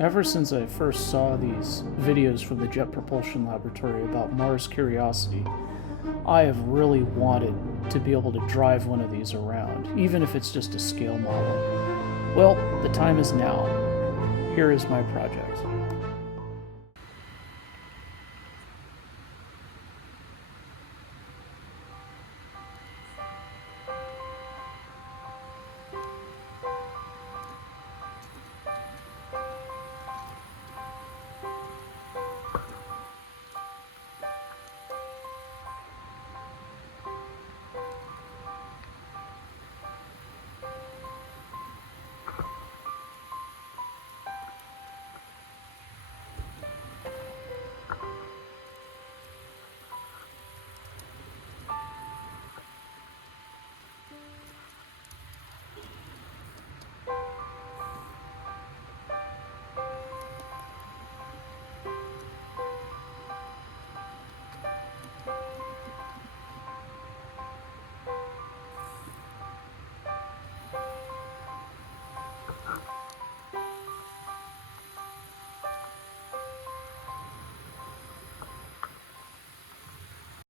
Ever since I first saw these videos from the Jet Propulsion Laboratory about Mars Curiosity, I have really wanted to be able to drive one of these around, even if it's just a scale model. Well, the time is now. Here is my project.